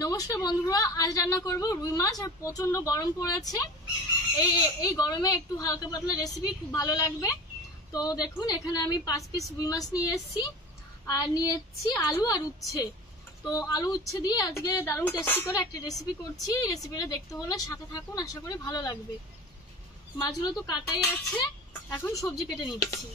নমস্কার বন্ধুরা, আজ রান্না করব রুই মাছ। আর প্রচন্ড গরম পড়েছে, এই গরমে একটু হালকা পাতলা রেসিপি খুব ভালো লাগবে। তো দেখুন, এখানে আমি 5 পিস রুই মাছ নিয়ে এসেছি আর নিয়েছি আলু আর উচ্ছে। তো আলু উচ্ছে দিয়ে আজকে দারুণ টেস্টি করে একটা রেসিপি করছি। রেসিপিটা দেখতে হলে সাথে থাকুন, আশা করি ভালো লাগবে। মাছগুলো তো কাটাই আছে, এখন সবজি কেটে নিচ্ছি।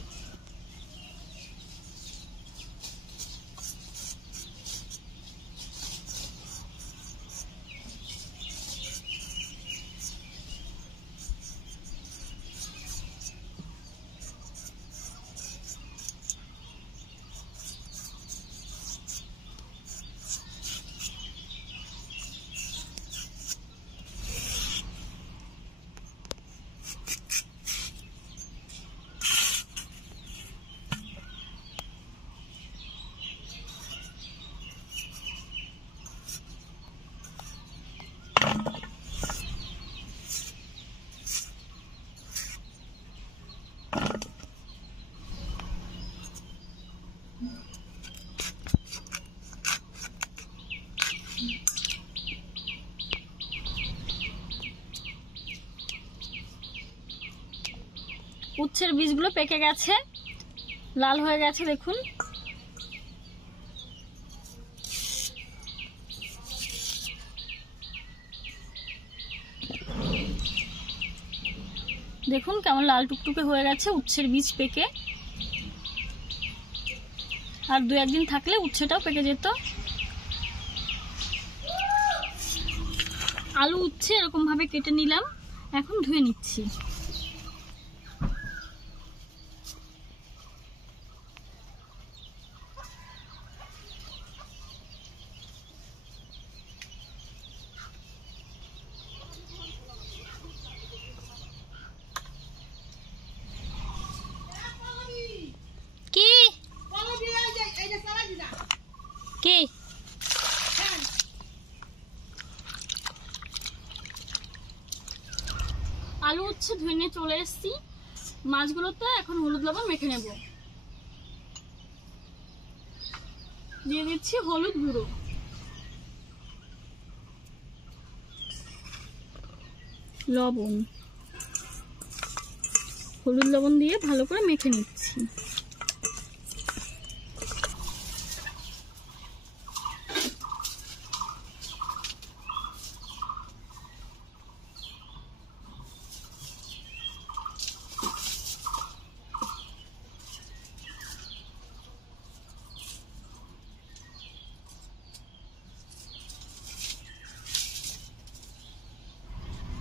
উচ্ছের বীজগুলো পেকে গেছে, লাল হয়ে গেছে। দেখুন, দেখুন কেমন লাল টুকটুকে হয়ে গেছে উচ্ছের বীজ পেকে। আর 2-1 দিন থাকলে উচ্ছেটাও পেকে যেত। আলু উচ্ছে এরকম ভাবে কেটে নিলাম, এখন ধুয়ে নিচ্ছি। কি আলু উচ্ছে ধুয়ে নিয়ে চলে এসেছি। মাছগুলো তো এখন হলুদ লবণ মেখে নেব। দিয়ে দিচ্ছি হলুদ গুঁড়ো, লবণ, হলুদ লবণ দিয়ে ভালো করে মেখে নিচ্ছি।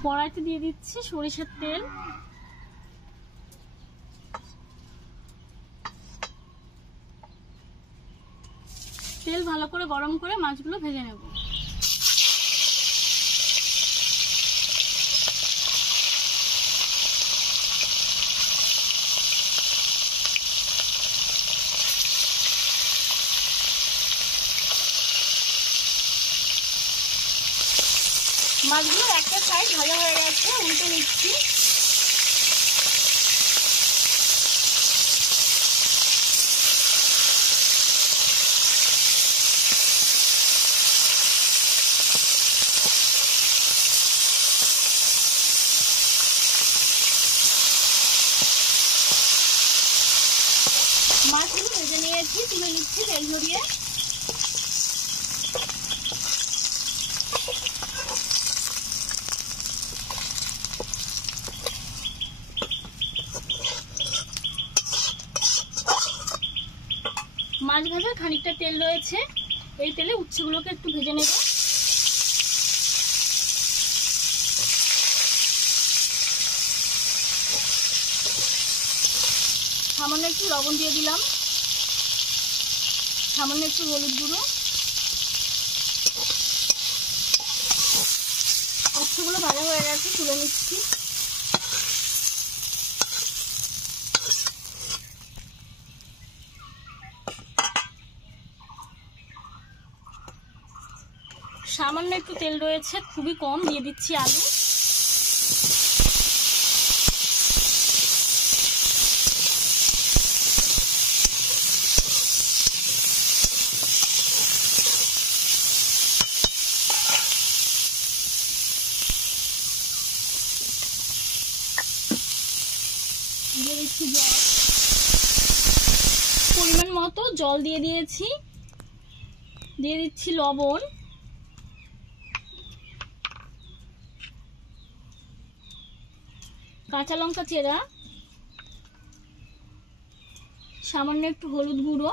কড়াইতে দিয়ে দিচ্ছি সরিষার তেল। তেল ভালো করে গরম করে মাছগুলো ভেজে নেব। মাছগুলো একটা সাইড ভাজা হয়ে গেছে, উল্টে নিচ্ছি। মাছগুলো ভেজে নিয়েছি, তুলে নিচ্ছি তেল ঝরিয়ে। মাছ ভাজার খানিকটা তেল রয়েছে, এই তেলে উচ্ছেগুলোকে একটু ভেজে নেব। সামান্য একটু লবণ দিয়ে দিলাম, সামান্য একটু হলুদ গুঁড়ো। উচ্ছেগুলো ভাজা হয়ে গেছে, তুলে নিচ্ছি। সামান্য একটু তেল রয়েছে, খুবই কম, দিয়ে দিচ্ছি আলু। দিচ্ছি জল, পরিমাণ মতো জল দিয়ে দিয়েছি। দিয়ে দিচ্ছি লবণ, কাঁচা লঙ্কা চেরা, সামান্য একটু হলুদ গুঁড়ো,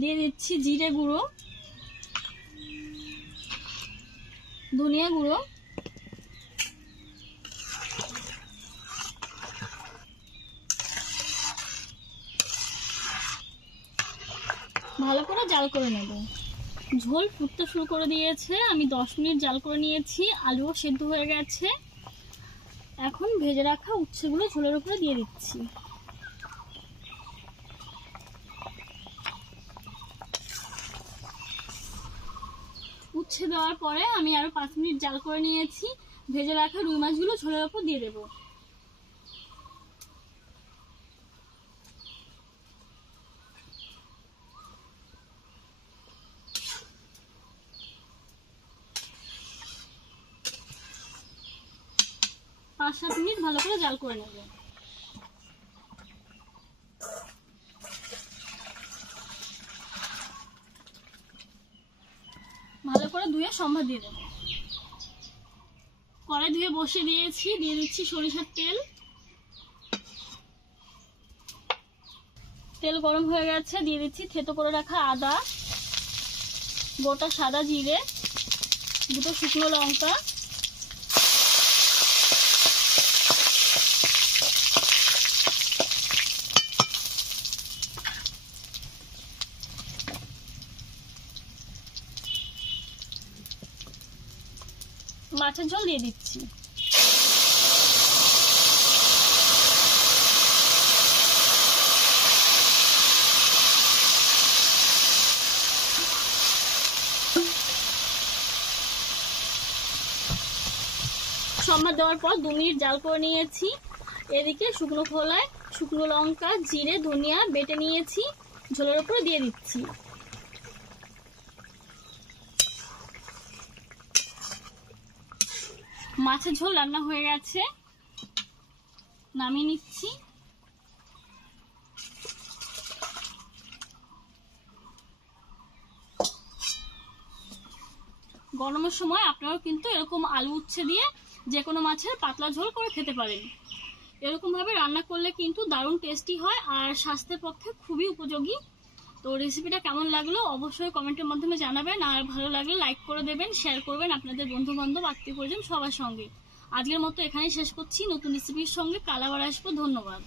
দিয়ে দিচ্ছি জিরে গুঁড়ো, ধনিয়া গুঁড়ো, ভালো করে জাল করে নেব। ঝোল ফুটতে শুরু করে দিয়েছে, আমি 10 মিনিট জাল করে নিয়েছি, আলুও সেদ্ধ হয়ে গেছে। এখন ভেজে রাখা উচ্ছেগুলো ঝোলের উপরে দিয়ে দিচ্ছি। উচ্ছে দেওয়ার পরে আমি আরো 5 মিনিট জাল করে নিয়েছি। ভেজে রাখা রুই মাছগুলো ঝোলের উপর দিয়ে দেবো। পাঁচ 7 মিনিট ভালো করে জাল করে নেব। ভালো করে ধুয়ে সম্ভার দিয়ে দেবো। কড়াই ধুয়ে বসিয়ে দিয়েছি, দিয়ে দিচ্ছি সরিষার তেল। তেল গরম হয়ে গেছে, দিয়ে দিচ্ছি থেতো করে রাখা আদা, গোটা সাদা জিরে, দুটো শুকনো লঙ্কা, মাছের ঝোল দিয়ে দিচ্ছি। সম্বার দেওয়ার পর 2 মিনিট জাল করে নিয়েছি। এদিকে শুকনো খোলায় শুকনো লঙ্কা, জিরে, ধনিয়া বেটে নিয়েছি, ঝোলের উপরে দিয়ে দিচ্ছি। মাছের ঝোল রান্না হয়ে গেছে, নামিয়ে নিচ্ছি। গরমের সময় আপনারাও কিন্তু এরকম আলু উচ্ছে দিয়ে যে কোনো মাছের পাতলা ঝোল করে খেতে পারেন। এরকম ভাবে রান্না করলে কিন্তু দারুণ টেস্টি হয় আর স্বাস্থ্যের পক্ষে খুবই উপযোগী। তো রেসিপিটা কেমন লাগলো অবশ্যই কমেন্টের মাধ্যমে জানাবেন, আর ভালো লাগলে লাইক করে দেবেন, শেয়ার করবেন আপনাদের বন্ধু বান্ধব, আত্মীয় পরিজন সবার সঙ্গে। আজকের মতো এখানেই শেষ করছি। নতুন রেসিপির সঙ্গে কাল আবার আসবো। ধন্যবাদ।